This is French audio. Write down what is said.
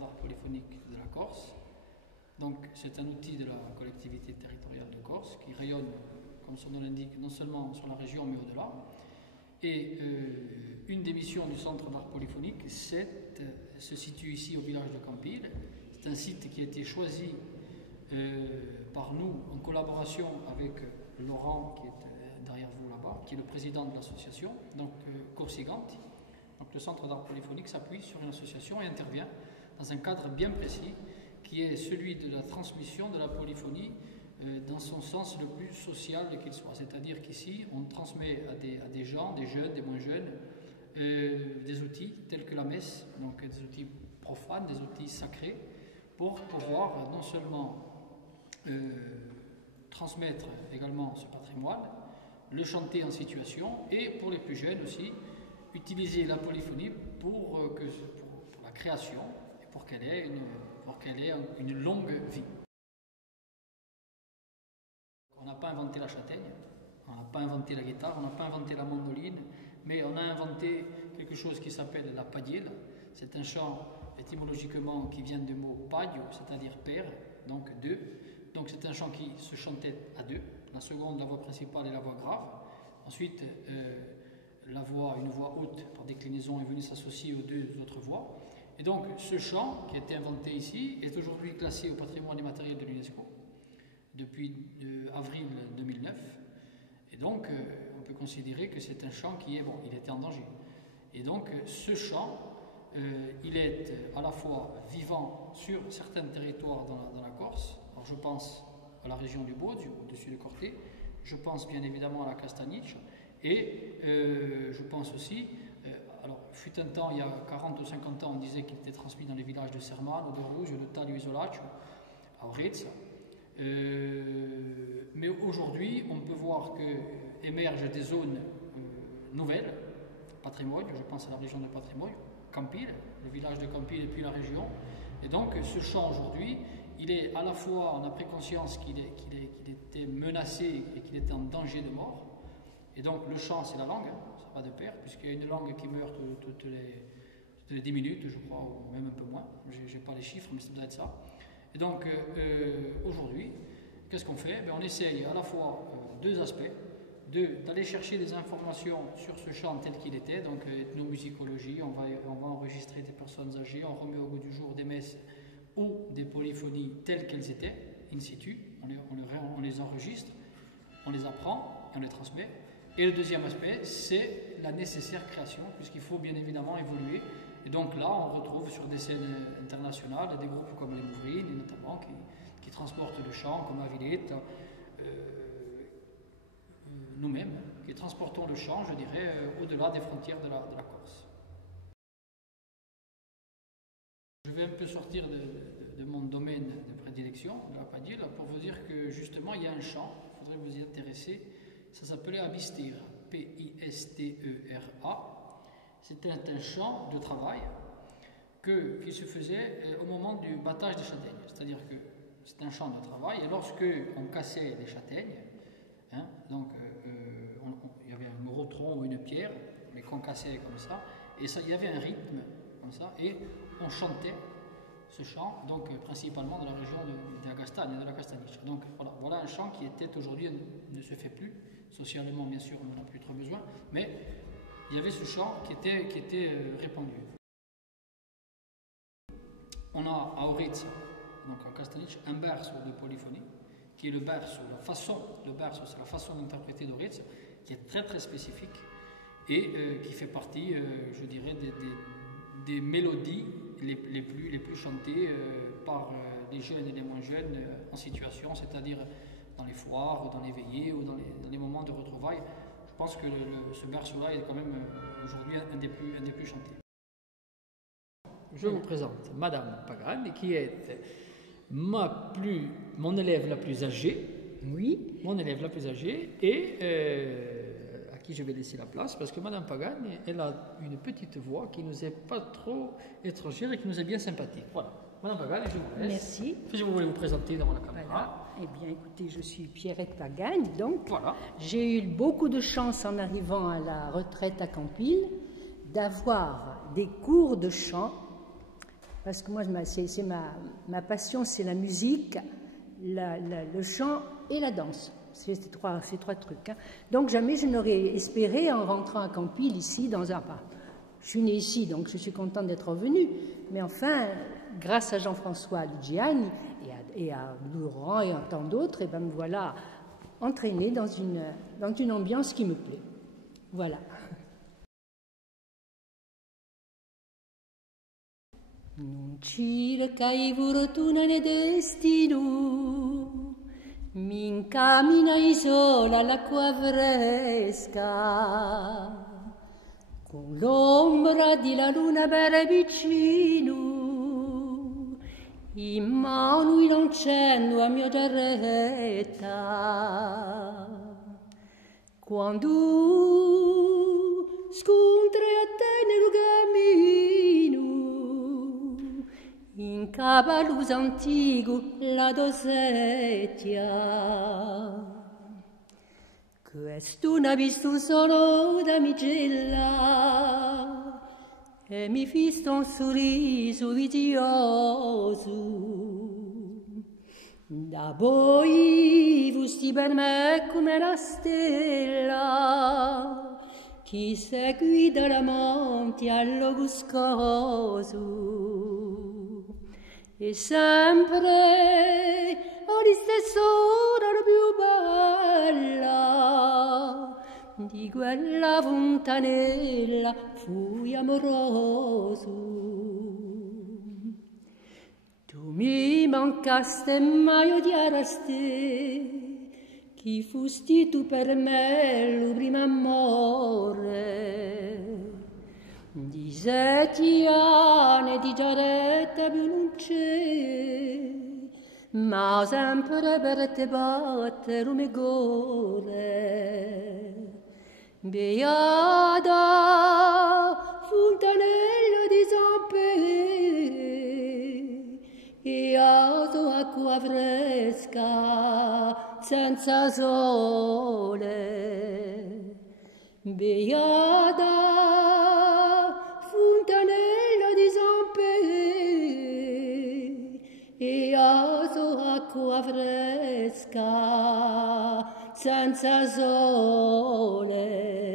d'art polyphonique de la Corse. Donc c'est un outil de la collectivité territoriale de Corse qui rayonne, comme son nom l'indique, non seulement sur la région mais au-delà. Et une des missions du centre d'art polyphonique se situe ici au village de Campile. C'est un site qui a été choisi par nous en collaboration avec Laurent qui est derrière vous là-bas, qui est le président de l'association, donc Corsiganti. Donc le centre d'art polyphonique s'appuie sur une association et intervient dans un cadre bien précis qui est celui de la transmission de la polyphonie dans son sens le plus social qu'il soit. C'est-à-dire qu'ici, on transmet à des gens, des jeunes, des moins jeunes, des outils tels que la messe, donc des outils profanes, des outils sacrés, pour pouvoir non seulement transmettre également ce patrimoine, le chanter en situation, et pour les plus jeunes aussi, utiliser la polyphonie pour la création, et pour qu'elle ait une longue vie. On n'a pas inventé la châtaigne, on n'a pas inventé la guitare, on n'a pas inventé la mandoline, mais on a inventé quelque chose qui s'appelle la padielle. C'est un chant étymologiquement qui vient du mot padio, c'est-à-dire père, donc deux. Donc c'est un chant qui se chantait à deux. La seconde, la voix principale et la voix grave. Ensuite, une voix haute par déclinaison est venue s'associer aux deux autres voix. Et donc ce chant qui a été inventé ici est aujourd'hui classé au patrimoine immatériel de l'UNESCO depuis avril 2009. Et donc on peut considérer que c'est un chant qui est, bon, il était en danger. Et donc ce chant, il est à la fois vivant sur certains territoires dans la Corse. Alors je pense à la région du Bauge, au-dessus de Corté, je pense bien évidemment à la Castaniche, et je pense aussi, alors fut un temps, il y a 40 ou 50 ans, on disait qu'il était transmis dans les villages de Sermano, de Rouge, de Taglio Isolaccio, à Orezza. Mais aujourd'hui, on peut voir qu'émergent des zones nouvelles, Patrimoine, je pense à la région de Patrimoine, Campile, le village de Campile et puis la région. Et donc ce chant aujourd'hui, il est à la fois, on a pris conscience qu'il était menacé et qu'il était en danger de mort. Et donc le chant, c'est la langue, ça va de pair, puisqu'il y a une langue qui meurt toutes les 10 minutes, je crois, ou même un peu moins. Je n'ai pas les chiffres, mais ça doit être ça. Et donc aujourd'hui, qu'est-ce qu'on fait? On essaye à la fois deux aspects, d'aller chercher des informations sur ce chant tel qu'il était, donc ethnomusicologie, on va enregistrer des personnes âgées, on remet au goût du jour des messes ou des polyphonies telles qu'elles étaient, in situ, on les enregistre, on les apprend et on les transmet. Et le deuxième aspect, c'est la nécessaire création, puisqu'il faut bien évidemment évoluer. Et donc là, on retrouve sur des scènes internationales des groupes comme les Mouvrini, notamment, qui transportent le chant, comme Avilette, nous-mêmes, qui transportons le chant, je dirais, au-delà des frontières de la Corse. Je vais un peu sortir de mon domaine de prédilection, de la padielle, pour vous dire que justement, il y a un chant, il faudrait vous y intéresser, ça s'appelait Abistera, Pistera. C'était un chant de travail qui se faisait au moment du battage des châtaignes. C'est-à-dire que c'est un chant de travail, et lorsque on cassait les châtaignes, hein, donc il y avait un gros tronc ou une pierre, mais qu'on cassait comme ça, et ça, il y avait un rythme comme ça, et on chantait ce chant, donc principalement de la région de la Gastagne, de la Castaniche. Donc voilà un chant qui était aujourd'hui, ne se fait plus, socialement bien sûr, on n'en a plus trop besoin, mais il y avait ce chant qui était répandu. On a à Orezza, donc à Castaniche, un berceau de polyphonie, qui est le berceau, c'est la façon d'interpréter d'Orezza, qui est très très spécifique et qui fait partie, je dirais, des mélodies les plus chantées par les jeunes et les moins jeunes en situation, c'est-à-dire dans les foires, ou dans les veillées, ou dans les moments de retrouvailles. Je pense que ce berceau-là est quand même aujourd'hui un des plus chantés. Je vous présente Madame Pagani, qui est mon élève la plus âgée. Oui. Mon élève la plus âgée, et à qui je vais laisser la place, parce que Madame Pagani, elle a une petite voix qui nous est pas trop étrangère et qui nous est bien sympathique. Voilà. Madame Pagani, je vous laisse. Merci. Si vous voulez vous présenter devant la caméra. Voilà. Eh bien, écoutez, je suis Pierrette Pagani, donc voilà. J'ai eu beaucoup de chance en arrivant à la retraite à Campile d'avoir des cours de chant parce que moi, ma passion, c'est la musique, le chant et la danse. C'est ces trois trucs. Hein. Donc jamais je n'aurais espéré, en rentrant à Campile, ici, dans un parc. Je suis née ici, donc je suis contente d'être revenue. Mais enfin, grâce à Jean-François Lugiani et à Laurent et à tant d'autres, et ben me voilà entraînée dans une ambiance qui me plaît. Voilà. Non circa i fortuna né destino, mi incamina isola all'acqua fresca, con l'ombra di la luna bere vicino, in mano il accendo a mia giarretta. Quando scontri a te nel cammino, in cavallo antico la dosettia, questo n'ha visto solo damigella e mi fista un sorriso vizioso. Da voi vusti per me come la stella chi seguita la monte allo boscoso e sempre all'istess'ora più bella di quella fontanella fui amoroso. Tu mi mancaste e mai odiarasti, chi fusti tu per me lo primo amore. Di 7 anni di giaretta più non c'è, ma sempre per te batte come gore. Beata fontanella di San e aso acqua fresca senza sole. Beata fontanella di San e aso acqua fresca senza sole.